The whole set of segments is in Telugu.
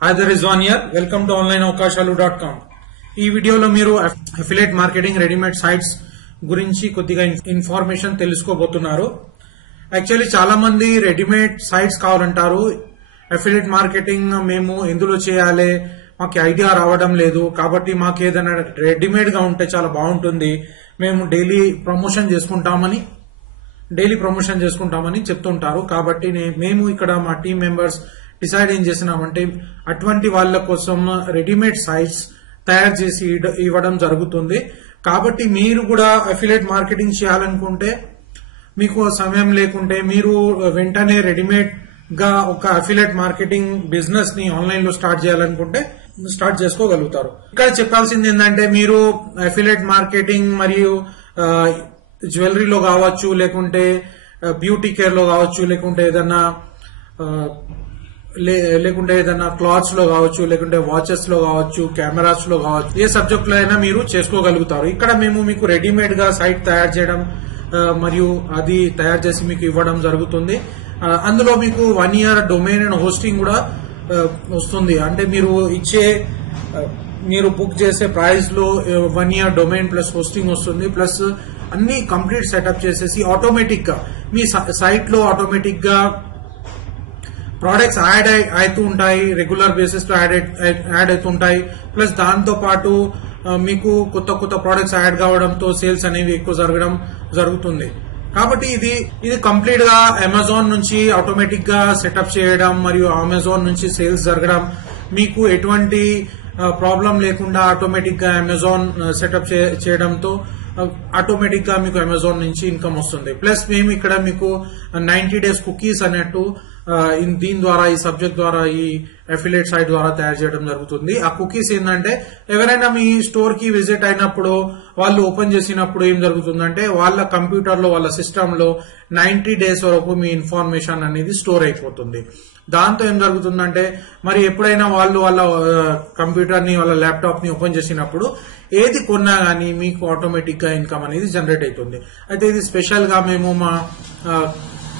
Hi, there is Rizwan here. Welcome to onlineavakashalu.com. ఈ వీడియోలో మీరు అఫిలియేట్ మార్కెటింగ్ రెడీమేడ్ సైట్స్ గురించి కొద్దిగా ఇన్ఫర్మేషన్ తెలుసుకోబోతున్నారు. యాక్చువల్లీ చాలా మంది రెడీమేడ్ సైట్స్ కావాలంటారు. అఫిలియేట్ మార్కెటింగ్ మేము ఎందులో చేయాలి, మాకు ఐడియా రావడం లేదు, కాబట్టి మాకు ఏదైనా రెడీమేడ్ గా ఉంటే చాలా బాగుంటుంది, మేము డైలీ ప్రమోషన్ చేసుకుంటామని చెప్తుంటారు. కాబట్టి మేము ఇక్కడ మా టీం మెంబర్స్ డిసైడ్ ఏం చేసినామంటే అటువంటి వాళ్ళ కోసం రెడీమేడ్ సైట్స్ తయారు చేసి ఇవ్వడం జరుగుతుంది. కాబట్టి మీరు కూడా అఫిలియేట్ మార్కెటింగ్ చేయాలనుకుంటే, మీకు సమయం లేకుంటే, మీరు వెంటనే రెడీమేడ్ గా ఒక అఫిలియేట్ మార్కెటింగ్ బిజినెస్ ని ఆన్లైన్ లో స్టార్ట్ చేయాలనుకుంటే స్టార్ట్ చేసుకోగలుగుతారు. ఇక్కడ చెప్పాల్సింది ఏంటంటే, మీరు అఫిలియేట్ మార్కెటింగ్ మరియు జ్యువెలరీలో కావచ్చు, లేకుంటే బ్యూటీ కేర్ లో కావచ్చు, లేకుంటే ఏదైనా క్లాత్స్ లో కావచ్చు, లేకుంటే వాచెస్ లో కావచ్చు, కెమెరాస్ లో కావచ్చు, ఏ సబ్జెక్ట్ లో అయినా మీరు చేసుకోగలుగుతారు. ఇక్కడ మేము మీకు రెడీమేడ్ గా సైట్ తయారు చేయడం మరియు అది తయారు చేసి మీకు ఇవ్వడం జరుగుతుంది. అందులో మీకు 1 year డొమైన్ అండ్ హోస్టింగ్ కూడా వస్తుంది. అంటే మీరు బుక్ చేసే ప్రైస్ లో 1 year డొమైన్ ప్లస్ హోస్టింగ్ వస్తుంది. ప్లస్ అన్ని కంప్లీట్ సెటప్ చేసేసి ఆటోమేటిక్ గా మీ సైట్ లో ఆటోమేటిక్ గా ప్రోడక్ట్స్ యాడ్ అవుతూ ఉంటాయి, రెగ్యులర్ బేసిస్ లో యాడ్ అవుతుంటాయి. ప్లస్ దాంతో పాటు మీకు కొత్త ప్రోడక్ట్స్ యాడ్ కావడంతో సేల్స్ అనేవి ఎక్కువ జరుగుతుంది. కాబట్టి ఇది కంప్లీట్ గా అమెజాన్ నుంచి ఆటోమేటిక్ గా సెటప్ చేయడం మరియు అమెజాన్ నుంచి సేల్స్ జరగడం, మీకు ఎటువంటి ప్రాబ్లం లేకుండా ఆటోమేటిక్ గా అమెజాన్ సెటప్ చేయడంతో ఆటోమేటిక్ గా మీకు అమెజాన్ నుంచి ఇన్కమ్ వస్తుంది. ప్లస్ మేము ఇక్కడ మీకు 90 days కుకీస్ అన్నట్టు దీని ద్వారా, ఈ సబ్జెక్ట్ ద్వారా, ఈ అఫిలియేట్ సైట్ ద్వారా తయారు చేయడం జరుగుతుంది. ఆ కుకీస్ ఏంటంటే, ఎవరైనా మీ స్టోర్ కి విజిట్ అయినప్పుడు, వాళ్ళు ఓపెన్ చేసినప్పుడు ఏం జరుగుతుందంటే, వాళ్ళ కంప్యూటర్ లో, వాళ్ళ సిస్టమ్ లో 90 days వరకు మీ ఇన్ఫర్మేషన్ అనేది స్టోర్ అయిపోతుంది. దాంతో ఏం జరుగుతుందంటే, మరి ఎప్పుడైనా వాళ్ళు వాళ్ళ కంప్యూటర్ ని, వాళ్ళ ల్యాప్టాప్ ని ఓపెన్ చేసినప్పుడు ఏది కొన్నా గానీ మీకు ఆటోమేటిక్ గా ఇన్కమ్ అనేది జనరేట్ అవుతుంది. అయితే ఇది స్పెషల్ గా మేము మా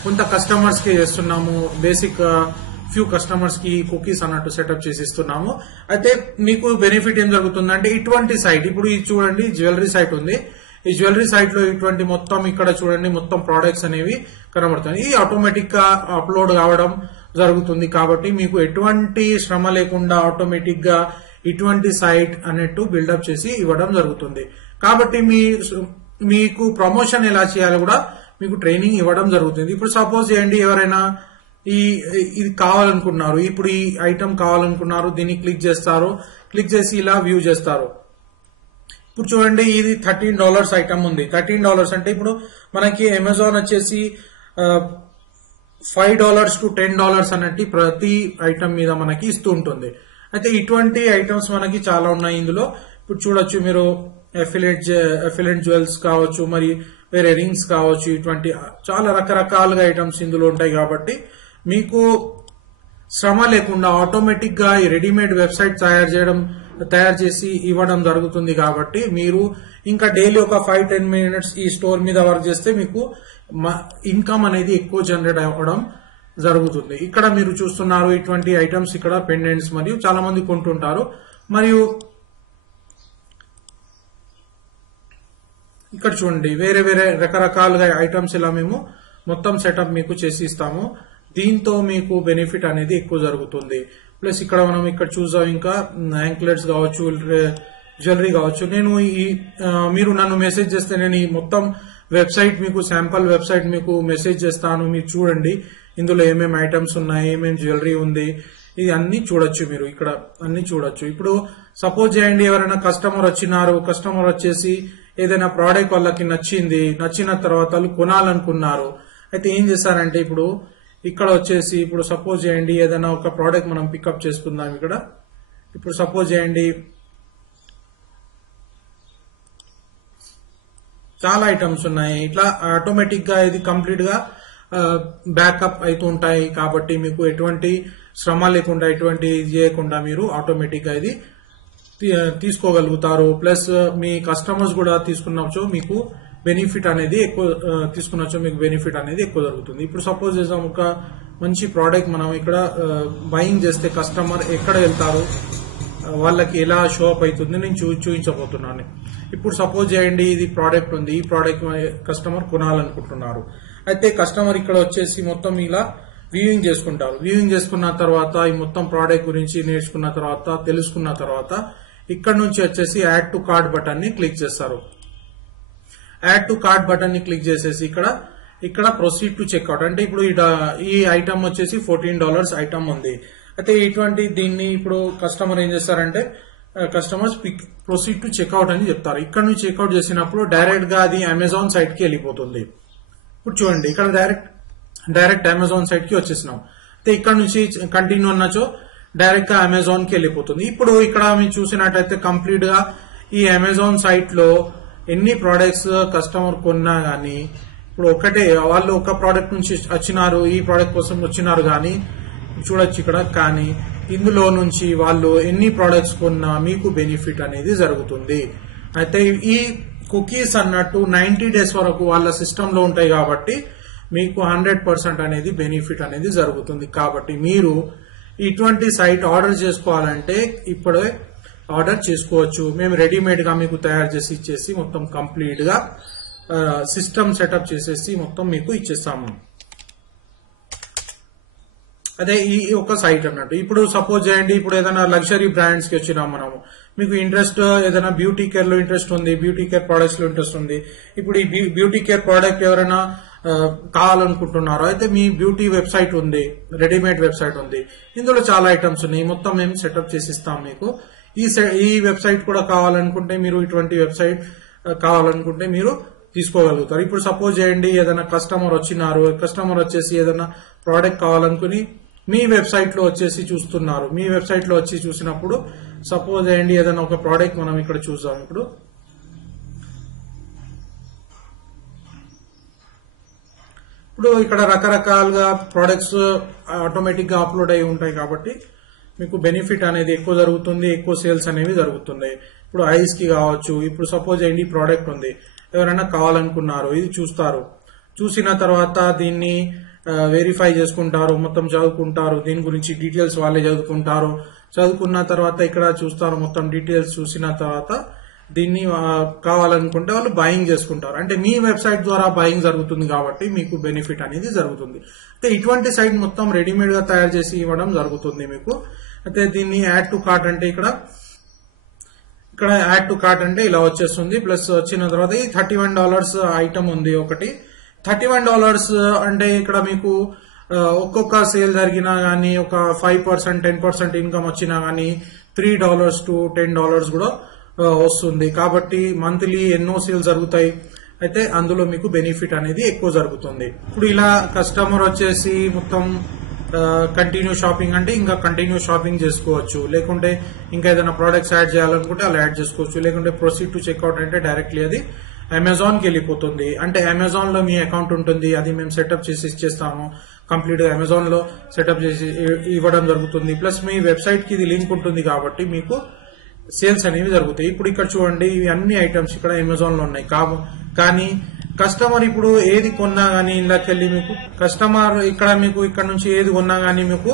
కొంత కస్టమర్స్ కి చేస్తున్నాము. బేసిక్ ఫ్యూ కస్టమర్స్ కి కుకీస్ అన్నట్టు సెటప్ చేసి ఇస్తున్నాము. అయితే మీకు బెనిఫిట్ ఏం జరుగుతుందంటే, ఇటువంటి సైట్ ఇప్పుడు ఇది చూడండి, జ్యువెలరీ సైట్ ఉంది. ఈ జ్యువెలరీ సైట్ లో ఇటువంటి మొత్తం ఇక్కడ చూడండి, మొత్తం ప్రొడక్ట్స్ అనేవి కనబడుతుంది. ఇది ఆటోమేటిక్ గా అప్లోడ్ కావడం జరుగుతుంది. కాబట్టి మీకు ఎటువంటి శ్రమ లేకుండా ఆటోమేటిక్ గా ఇటువంటి సైట్ అన్నట్టు బిల్డప్ చేసి ఇవ్వడం జరుగుతుంది. కాబట్టి మీకు ప్రమోషన్ ఎలా చేయాలో కూడా మీకు ట్రైనింగ్ ఇవ్వడం జరుగుతుంది. ఇప్పుడు సపోజ్ చేయండి, ఎవరైనా ఇది కావాలనుకున్నారు, ఇప్పుడు ఈ ఐటమ్ కావాలనుకున్నారు, దీన్ని క్లిక్ చేస్తారు, క్లిక్ చేసి ఇలా వ్యూ చేస్తారు. ఇప్పుడు చూడండి, ఇది $13 ఐటమ్ ఉంది. $13 అంటే ఇప్పుడు మనకి అమెజాన్ వచ్చేసి $5 to $10 అన్నట్టు ప్రతి ఐటమ్ మీద మనకి ఇస్తూ ఉంటుంది. అయితే ఇటువంటి ఐటమ్స్ మనకి చాలా ఉన్నాయి ఇందులో. ఇప్పుడు చూడొచ్చు మీరు, అఫిలియేట్ జ్యువెల్స్ కావచ్చు, మరి వేరే రింగ్స్ కావచ్చు, ఇటువంటి చాలా రకరకాలుగా ఐటమ్స్ ఇందులో ఉంటాయి. కాబట్టి మీకు శ్రమ లేకుండా ఆటోమేటిక్ గా ఈ రెడీమేడ్ వెబ్సైట్ తయారు చేసి ఇవ్వడం జరుగుతుంది. కాబట్టి మీరు ఇంకా డైలీ ఒక 5-10 minutes ఈ స్టోర్ మీద వర్క్ చేస్తే మీకు ఇన్కమ్ అనేది ఎక్కువ జనరేట్ అవ్వడం జరుగుతుంది. ఇక్కడ మీరు చూస్తున్నారు, ఇటువంటి ఐటమ్స్ ఇక్కడ పెండెంట్స్ మరియు చాలా మంది కొంటుంటారు. మరియు ఇక్కడ చూడండి, వేరే రకరకాలుగా ఐటమ్స్ ఇలా మేము మొత్తం సెటప్ మీకు చేసి ఇస్తాము. దీంతో మీకు బెనిఫిట్ అనేది ఎక్కువ జరుగుతుంది. ప్లస్ ఇక్కడ మనం చూసాం, ఇంకా యాంక్లెట్స్ కావచ్చు, జ్యువెలరీ కావచ్చు. మీరు నన్ను మెసేజ్ చేస్తే నేను ఈ మొత్తం వెబ్సైట్ మీకు, శాంపుల్ వెబ్సైట్ మీకు మెసేజ్ చేస్తాను. మీరు చూడండి, ఇందులో ఏమేమి ఐటమ్స్ ఉన్నాయి, ఏమేమి జ్యువెలరీ ఉంది, ఇది అన్ని చూడొచ్చు. మీరు ఇక్కడ అన్ని చూడొచ్చు. ఇప్పుడు సపోజ్ చేయండి, ఎవరైనా కస్టమర్ వచ్చేసి ఏదైనా ప్రోడక్ట్ వాళ్ళకి నచ్చిన తర్వాత వాళ్ళు కొనాలనుకున్నారు. అయితే ఏం చేస్తారంటే, ఇక్కడ వచ్చేసి ఇప్పుడు సపోజ్ చేయండి, ఏదైనా ఒక ప్రోడక్ట్ మనం పికప్ చేసుకుందాం. ఇప్పుడు సపోజ్ చేయండి, చాలా ఐటమ్స్ ఉన్నాయి. ఇట్లా ఆటోమేటిక్ గా ఇది కంప్లీట్ గా బ్యాకప్ అవుతూ ఉంటాయి. కాబట్టి మీకు ఎటువంటి శ్రమ లేకుండా, ఎటువంటి చేయకుండా మీరు ఆటోమేటిక్ గా ఇది తీసుకోగలుగుతారు. ప్లస్ మీ కస్టమర్స్ కూడా తీసుకున్నచో మీకు బెనిఫిట్ అనేది ఎక్కువ జరుగుతుంది. ఇప్పుడు సపోజ్ చేద్దాం, ఒక మంచి ప్రోడక్ట్ మనం ఇక్కడ బయింగ్ చేస్తే కస్టమర్ ఎక్కడ వెళ్తారు, వాళ్ళకి ఎలా షో అప్ అవుతుంది నేను చూపించబోతున్నాను. ఇప్పుడు సపోజ్ చేయండి ఇది ప్రోడక్ట్ ఉంది, ఈ ప్రోడక్ట్ కస్టమర్ కొనాలనుకుంటున్నారు. అయితే కస్టమర్ ఇక్కడ వచ్చేసి మొత్తం ఇలా వ్యూయింగ్ చేసుకుంటారు. వ్యూయింగ్ చేసుకున్న తర్వాత ఈ మొత్తం ప్రోడక్ట్ గురించి నేర్చుకున్న తర్వాత తెలుసుకున్న తర్వాత ఇక్కడ నుంచి వచ్చేసి యాడ్ టు కార్ట్ బటన్ ని క్లిక్ చేస్తారు. యాడ్ టు కార్ట్ బటన్ ని క్లిక్ చేసేసి ఇక్కడ ప్రొసీడ్ టు చెక్అవుట్ అంటే ఇప్పుడు ఈ ఐటమ్ వచ్చేసి $14 ఐటమ్ ఉంది. అయితే ఇటువంటి దీన్ని ఇప్పుడు కస్టమర్ ఏం చేస్తారంటే కస్టమర్స్ ప్రొసీడ్ టు చెక్అవుట్ అని చెప్తారు. ఇక్కడ నుంచి చెక్అవుట్ చేసినప్పుడు డైరెక్ట్ గా అది అమెజాన్ సైట్ కి వెళ్ళిపోతుంది. ఇప్పుడు చూడండి ఇక్కడ డైరెక్ట్ అమెజాన్ సైట్ కి వచ్చేసినాం. అయితే ఇక్కడ నుంచి కంటిన్యూ అన్నచో డైరెక్ట్ గా అమెజాన్ కి వెళ్ళిపోతుంది. ఇప్పుడు ఇక్కడ మీరు చూసినట్టయితే కంప్లీట్ గా ఈ అమెజాన్ సైట్ లో ఎన్ని ప్రోడక్ట్స్ కస్టమర్ కొన్నా గానీ ఇప్పుడు ఒకటే వాళ్ళు ఒక ప్రోడక్ట్ నుంచి వచ్చినారు, ఈ ప్రోడక్ట్ కోసం వచ్చినారు గానీ చూడొచ్చు ఇక్కడ. కానీ ఇందులో నుంచి వాళ్ళు ఎన్ని ప్రోడక్ట్స్ కొన్నా మీకు బెనిఫిట్ అనేది జరుగుతుంది. అయితే ఈ కుకీస్ అన్నట్టు 90 days వరకు వాళ్ళ సిస్టమ్ లో ఉంటాయి కాబట్టి మీకు 100% అనేది బెనిఫిట్ అనేది జరుగుతుంది. కాబట్టి మీరు ఇటువంటి సైట్ ఆర్డర్ చేసుకోవాలంటే ఇప్పుడే ఆర్డర్ చేసుకోవచ్చు. మేము రెడీమేడ్ గా మీకు తయారు చేసి ఇచ్చేసి మొత్తం కంప్లీట్ గా సిస్టమ్ సెటప్ చేసేసి మొత్తం మీకు ఇచ్చేస్తాము. అదే ఈ ఒక సైట్ అన్నట్టు. ఇప్పుడు సపోజ్ చేయండి ఇప్పుడు ఏదైనా లగ్జరీ బ్రాండ్స్ కి వచ్చినాం మనము, మీకు ఇంట్రెస్ట్ ఏదైనా బ్యూటీ కేర్ లో ఇంట్రెస్ట్ ఉంది, బ్యూటీ కేర్ ప్రొడక్ట్స్ లో ఇంట్రెస్ట్ ఉంది. ఇప్పుడు ఈ బ్యూటీ కేర్ ప్రోడక్ట్ ఎవరైనా కావాలనుకుంటున్నారో అయితే మీ బ్యూటీ వెబ్సైట్ ఉంది, రెడీమేడ్ వెబ్సైట్ ఉంది, ఇందులో చాలా ఐటమ్స్ ఉన్నాయి. మొత్తం మేము సెటప్ చేసి ఇస్తాం మీకు. ఈ వెబ్సైట్ కూడా కావాలనుకుంటే మీరు ఇటువంటి వెబ్సైట్ కావాలనుకుంటే మీరు తీసుకోగలుగుతారు. ఇప్పుడు సపోజ్ చేయండి ఏదైనా కస్టమర్ వచ్చినారు, కస్టమర్ వచ్చేసి ఏదైనా ప్రోడక్ట్ కావాలనుకుని మీ వెబ్సైట్ లో వచ్చేసి చూస్తున్నారు. మీ వెబ్సైట్ లో వచ్చి చూసినప్పుడు సపోజ్ చేయండి ఏదైనా ఒక ప్రోడక్ట్ మనం ఇక్కడ చూద్దాం. ఇప్పుడు ఇక్కడ రకరకాలుగా ప్రోడక్ట్స్ ఆటోమేటిక్ గా అప్లోడ్ అయి ఉంటాయి కాబట్టి మీకు బెనిఫిట్ అనేది ఎక్కువ జరుగుతుంది, ఎక్కువ సేల్స్ అనేవి జరుగుతుంది. ఇప్పుడు ఐస్ కి కావచ్చు. ఇప్పుడు సపోజ్ చేయండి ఈ ప్రోడక్ట్ ఉంది, ఎవరైనా కావాలనుకున్నారు, ఇది చూస్తారు. చూసిన తర్వాత దీన్ని వెరిఫై చేసుకుంటారు, మొత్తం చదువుకుంటారు, దీని గురించి డీటెయిల్స్ వాళ్ళే చదువుకుంటారు. చదువుకున్న తర్వాత ఇక్కడ చూస్తారు, మొత్తం డీటెయిల్స్ చూసిన తర్వాత దీన్ని కావాలనుకుంటే వాళ్ళు బయింగ్ చేసుకుంటారు. అంటే మీ వెబ్సైట్ ద్వారా బయింగ్ జరుగుతుంది కాబట్టి మీకు బెనిఫిట్ అనేది జరుగుతుంది. అయితే ఇటువంటి సైట్ మొత్తం రెడీమేడ్ గా తయారు చేసి ఇవ్వడం జరుగుతుంది మీకు. అయితే దీన్ని యాడ్ టు కార్ట్ అంటే ఇక్కడ యాడ్ టు కార్ట్ అంటే ఇలా వచ్చేస్తుంది. ప్లస్ వచ్చిన తర్వాత ఈ $31 ఐటమ్ ఉంది ఒకటి. $31 అంటే ఇక్కడ మీకు ఒక్కొక్క సేల్ జరిగినా గానీ ఒక 5% 10% ఇన్కమ్ వచ్చినా గానీ $3 to $10 కూడా వస్తుంది. కాబట్టి మంత్లీ ఎన్నో సేల్ జరుగుతాయి. అయితే అందులో మీకు బెనిఫిట్ అనేది ఎక్కువ జరుగుతుంది. ఇప్పుడు ఇలా కస్టమర్ వచ్చేసి మొత్తం కంటిన్యూ షాపింగ్ అంటే ఇంకా కంటిన్యూ షాపింగ్ చేసుకోవచ్చు, లేకుంటే ఇంకా ఏదైనా ప్రొడక్ట్స్ యాడ్ చేయాలనుకుంటే అలా యాడ్ చేసుకోవచ్చు, లేకుంటే ప్రొసీడ్ టు చెక్అవుట్ అంటే డైరెక్ట్లీ అది అమెజాన్ కి వెళ్ళిపోతుంది. అంటే అమెజాన్ లో మీ అకౌంట్ ఉంటుంది, అది మేము సెటప్ చేసి ఇచ్చేస్తాము. కంప్లీట్ గా అమెజాన్ లో సెటప్ చేసి ఇవ్వడం జరుగుతుంది. ప్లస్ మీ వెబ్సైట్ కి ఇది లింక్ ఉంటుంది కాబట్టి మీకు సేల్స్ అనేవి జరుగుతాయి. ఇప్పుడు ఇక్కడ చూడండి ఇవి అన్ని ఐటమ్స్ ఇక్కడ అమెజాన్ లో ఉన్నాయి. కానీ కస్టమర్ ఇప్పుడు ఏది కొన్నా గానీ ఇందాకెళ్ళి మీకు కస్టమర్ ఇక్కడ నుంచి ఏది కొన్నా గానీ మీకు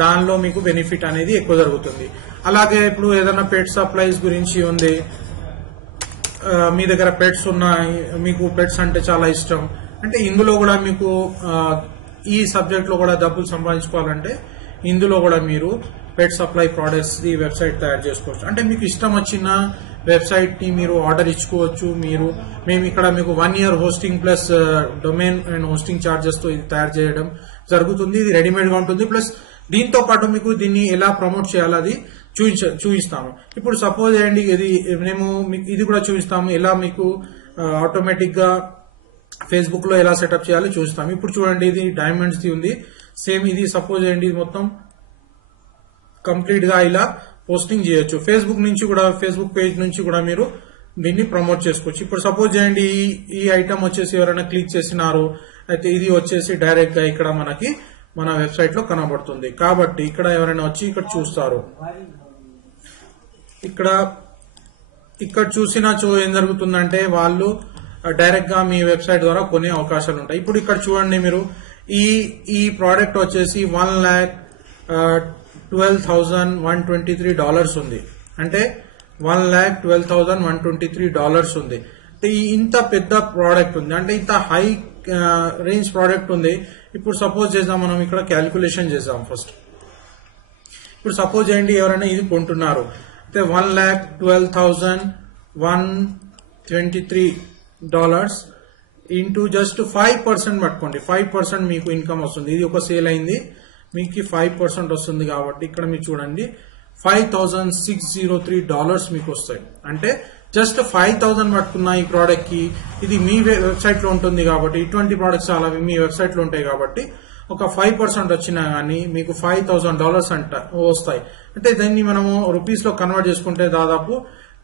దానిలో మీకు బెనిఫిట్ అనేది ఎక్కువ జరుగుతుంది. అలాగే ఇప్పుడు ఏదైనా పెట్ సప్లైస్ గురించి ఉంది, మీ దగ్గర పెట్స్ ఉన్నాయి, మీకు పెట్స్ అంటే చాలా ఇష్టం అంటే ఇందులో కూడా మీకు ఈ సబ్జెక్ట్ లో కూడా డబ్బులు సంపాదించుకోవాలంటే ఇందులో కూడా మీరు పెట్ సప్లై ప్రొడక్ట్స్ ది వెబ్సైట్ తయారు చేసుకోవచ్చు. అంటే మీకు ఇష్టం వచ్చిన వెబ్సైట్ ని మీరు ఆర్డర్ ఇచ్చుకోవచ్చు. మేము ఇక్కడ మీకు 1 year hosting plus domain and hosting charges తో ఇది తయారు చేయడం జరుగుతుంది. ఇది రెడీమేడ్ గా ఉంటుంది. ప్లస్ దీంతో పాటు మీకు దీన్ని ఎలా ప్రమోట్ చేయాలో అది చూపిస్తాము. ఇప్పుడు సపోజ్ చేయండి మేము ఇది కూడా చూపిస్తాము, ఎలా మీకు ఆటోమేటిక్ గా ఫేస్బుక్ లో ఎలా సెటప్ చేయాలో చూస్తాము. ఇప్పుడు చూడండి ఇది డైమండ్స్ ది ఉంది. సేమ్ ఇది సపోజ్ చేయండి ఇది మొత్తం కంప్లీట్ గా ఇలా పోస్టింగ్ చేయొచ్చు. ఫేస్బుక్ నుంచి కూడా ఫేస్బుక్ పేజ్ నుంచి కూడా మీరు దీన్ని ప్రమోట్ చేసుకోవచ్చు. ఇప్పుడు సపోజ్ చేయండి ఈ ఐటమ్ వచ్చేసి ఎవరైనా క్లిక్ చేసినారు, అయితే ఇది వచ్చేసి డైరెక్ట్ గా ఇక్కడ మనకి మన వెబ్సైట్ లో కనబడుతుంది. కాబట్టి ఇక్కడ ఎవరైనా వచ్చి ఇక్కడ చూస్తారు. ఇక్కడ చూసినా ఏం జరుగుతుందంటే వాళ్ళు డైరెక్ట్ గా మీ వెబ్సైట్ ద్వారా కొనే అవకాశాలు ఉంటాయి. ఇప్పుడు ఇక్కడ చూడండి మీరు ఈ ప్రోడక్ట్ వచ్చేసి $1,12,123 ఉంది. అంటే $1,12,123 ఉంది. ఇంత పెద్ద ప్రోడక్ట్ ఉంది, అంటే ఇంత హై రేంజ్ ప్రోడక్ట్ ఉంది. ఇప్పుడు సపోజ్ చేద్దాం, మనం ఇక్కడ క్యాలిక్యులేషన్ చేద్దాం ఫస్ట్. ఇప్పుడు సపోజ్ చేయండి ఎవరైనా ఇది కొంటున్నారు, అయితే $1,12,123 ఇంటూ జస్ట్ 5% పట్టుకోండి. 5% మీకు ఇన్కమ్ వస్తుంది. ఇది ఒక సేల్ అయింది, మీకు 5% వస్తుంది కాబట్టి ఇక్కడ మీరు చూడండి $5,603 మీకు వస్తాయి. అంటే జస్ట్ 5,000 పట్టుకున్న ఈ ప్రోడక్ట్ కి, ఇది మీ వెబ్సైట్ లో ఉంటుంది కాబట్టి, ఇటువంటి ప్రోడక్ట్స్ చాలా మీ వెబ్సైట్ లో ఉంటాయి కాబట్టి ఒక 5% వచ్చినా గానీ మీకు $5,000 అంట వస్తాయి. అంటే దాన్ని మనము రూపీస్ లో కన్వర్ట్ చేసుకుంటే దాదాపు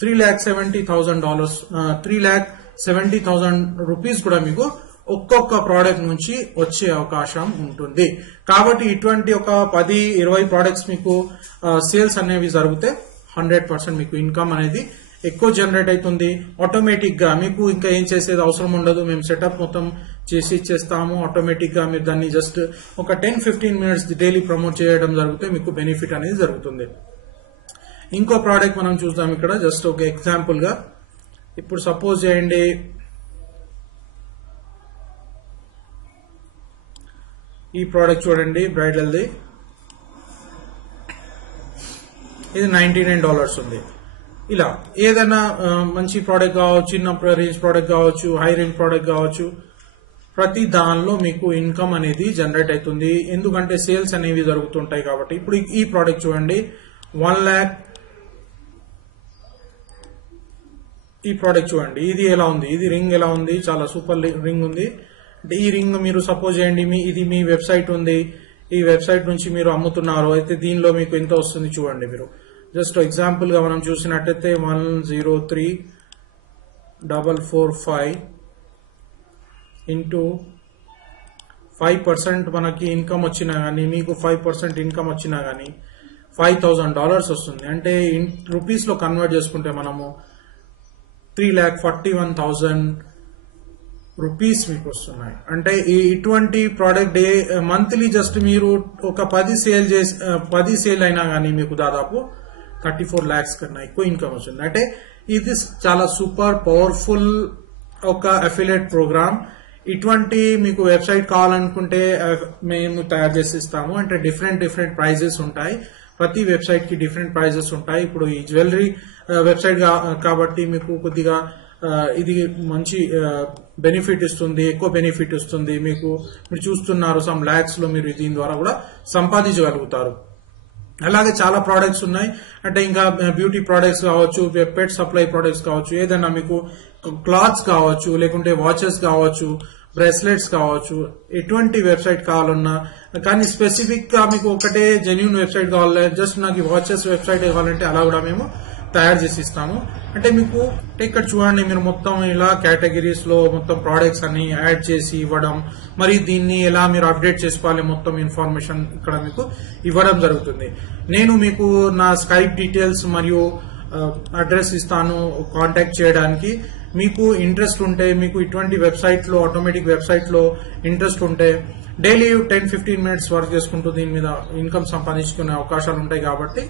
$3,70,000 రూపీస్ కూడా మీకు ఒక్కొక్క ప్రోడక్ట్ నుంచి వచ్చే అవకాశం ఉంటుంది. కాబట్టి ఇటువంటి ఒక 10-20 ప్రోడక్ట్స్ మీకు సేల్స్ అనేవి జరిగితే 100% మీకు ఇన్కమ్ అనేది ఎక్కువ జనరేట్ అవుతుంది. ఆటోమేటిక్ గా మీకు ఇంకా ఏం చేసేది అవసరం ఉండదు. మేము సెటప్ మొత్తం చేసి ఇచ్చేస్తాము. ఆటోమేటిక్ గా మీరు దాన్ని జస్ట్ ఒక 10-15 మినిట్స్ డైలీ ప్రమోట్ చేయడం జరిగితే మీకు బెనిఫిట్ అనేది జరుగుతుంది. ఇంకో ప్రోడక్ట్ మనం చూద్దాం ఇక్కడ, జస్ట్ ఒక ఎగ్జాంపుల్ గా. ఇప్పుడు సపోజ్ చేయండి ఈ ప్రోడక్ట్ చూడండి, బ్రైడల్ది. ఇది $99 ఉంది. ఇలా ఏదైనా మంచి ప్రోడక్ట్ కావచ్చు, చిన్న రేంజ్ ప్రోడక్ట్ కావచ్చు, హై రేంజ్ ప్రోడక్ట్ కావచ్చు, ప్రతి దానిలో మీకు ఇన్కమ్ అనేది జనరేట్ అవుతుంది. ఎందుకంటే సేల్స్ అనేవి జరుగుతుంటాయి కాబట్టి. ఇప్పుడు ఈ ప్రోడక్ట్ చూడండి, 1 lakh. ఈ ప్రోడక్ట్ చూడండి, ఇది ఎలా ఉంది, ఇది రింగ్ ఎలా ఉంది, చాలా సూపర్ రింగ్ ఉంది. అంటే ఈ రింగ్ మీరు సపోజ్ చేయండి, ఇది మీ వెబ్సైట్ ఉంది, ఈ వెబ్సైట్ నుంచి మీరు అమ్ముతున్నారు, అయితే దీనిలో మీకు ఎంత వస్తుంది చూడండి. మీరు జస్ట్ ఎగ్జాంపుల్ గా మనం చూసినట్టయితే 103,445 ఇంటూ 5% మనకి ఇన్కమ్ వచ్చినా గానీ, మీకు 5% ఇన్కమ్ వచ్చినా గానీ $5,000 వస్తుంది. అంటే రూపీస్ లో కన్వర్ట్ చేసుకుంటే మనము 3,41,000 రూపీస్ మీకు వస్తున్నాయి. అంటే ఇటువంటి ప్రోడక్ట్ మంత్లీ జస్ట్ మీరు ఒక 10 సేల్ అయినా గానీ మీకు దాదాపు 34 lakhs కన్నా ఎక్కువ ఇన్కమ్ వస్తుంది. అంటే ఇది చాలా సూపర్ పవర్ఫుల్ ఒక అఫిలియేట్ ప్రోగ్రామ్. ఇటువంటి మీకు వెబ్సైట్ కావాలనుకుంటే మేము తయారు చేసి ఇస్తాము. అంటే డిఫరెంట్ ప్రైజెస్ ఉంటాయి, ప్రతి వెబ్సైట్ కి డిఫరెంట్ ప్రైజెస్ ఉంటాయి. ఇప్పుడు ఈ జ్యువెలరీ వెబ్సైట్ కాబట్టి మీకు కొద్దిగా ఇది మంచి బెనిఫిట్ ఇస్తుంది, ఎక్కువ బెనిఫిట్ ఇస్తుంది. మీరు చూస్తున్నారు సమ్ లాక్స్ లో మీరు దీని ద్వారా కూడా సంపాదించగలుగుతారు. అలాగే చాలా ప్రోడక్ట్స్ ఉన్నాయి. అంటే ఇంకా బ్యూటీ ప్రోడక్ట్స్ కావచ్చు, పెట్ సప్లై ప్రోడక్ట్స్ కావచ్చు, ఏదైనా మీకు క్లాత్స్ కావచ్చు, లేకుంటే వాచెస్ కావచ్చు, బ్రేస్లెట్స్ కావచ్చు, ఎటువంటి వెబ్సైట్ కావాలన్నా కానీ స్పెసిఫిక్ గా మీకు ఒకటే జెన్యూన్ వెబ్సైట్ కావాలి, జస్ట్ నాకు వాచెస్ వెబ్సైట్ కావాలంటే అలా కూడా మేము తయారు చేసి ఇస్తాము. అంటే మీకు ఇక్కడ చూడండి, మీరు మొత్తం ఇలా కేటగిరీస్ లో మొత్తం ప్రోడక్ట్స్ అన్ని యాడ్ చేసి ఇవ్వడం, మరి దీన్ని ఎలా మీరు అప్డేట్ చేసుకోవాలి మొత్తం ఇన్ఫర్మేషన్ ఇక్కడ మీకు ఇవ్వడం జరుగుతుంది. నేను మీకు నా స్కైప్ డీటెయిల్స్ మరియు అడ్రస్ ఇస్తాను కాంటాక్ట్ చేయడానికి. మీకు ఇంట్రెస్ట్ ఉంటే, మీకు ఇటువంటి వెబ్సైట్ లో ఆటోమేటిక్ వెబ్సైట్ లో ఇంట్రెస్ట్ ఉంటే డైలీ 10-15 మినిట్స్ వర్క్ చేసుకుంటూ దీని మీద ఇన్కమ్ సంపాదించుకునే అవకాశాలు ఉంటాయి. కాబట్టి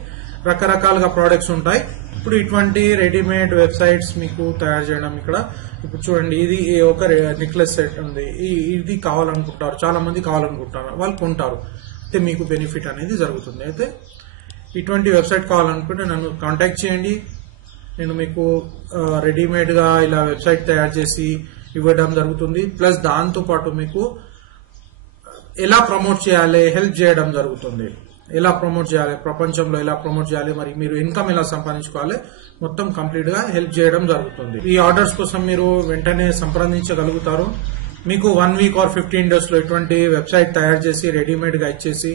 రకరకాలుగా ప్రోడక్ట్స్ ఉంటాయి. ఇప్పుడు ఇటువంటి రెడీమేడ్ వెబ్సైట్స్ మీకు తయారు చేయడం ఇక్కడ. ఇప్పుడు చూడండి, ఇది ఒక నెక్లెస్ సెట్ ఉంది, ఇది కావాలనుకుంటారు, చాలా మంది కావాలనుకుంటారు, వాళ్ళు కొంటారు, అయితే మీకు బెనిఫిట్ అనేది జరుగుతుంది. అయితే ఇటువంటి వెబ్సైట్ కావాలనుకుంటే నన్ను కాంటాక్ట్ చేయండి. నేను మీకు రెడీమేడ్ గా ఇలా వెబ్సైట్ తయారు చేసి ఇవ్వడం జరుగుతుంది. ప్లస్ దాంతో పాటు మీకు ఎలా ప్రమోట్ చేయాలి హెల్ప్ చేయడం జరుగుతుంది. ఎలా ప్రమోట్ చేయాలి, ప్రపంచంలో ఎలా ప్రమోట్ చేయాలి, మరి మీరు ఇన్కమ్ ఎలా సంపాదించుకోవాలి, మొత్తం కంప్లీట్ గా హెల్ప్ చేయడం జరుగుతుంది. ఈ ఆర్డర్స్ కోసం మీరు వెంటనే సంప్రదించగలుగుతారు. మీకు 1 వీక్ ఆర్ 15 days లో ఇటువంటి వెబ్సైట్ తయారు చేసి రెడీమేడ్ గా ఇచ్చేసి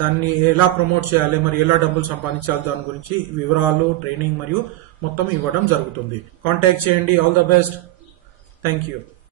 దాన్ని ఎలా ప్రమోట్ చేయాలి, మరి ఎలా డబ్బులు సంపాదించాలి, దాని గురించి వివరాలు, ట్రైనింగ్ మరియు మొత్తం ఇవ్వడం జరుగుతుంది. కాంటాక్ట్ చేయండి. All the best. Thank you.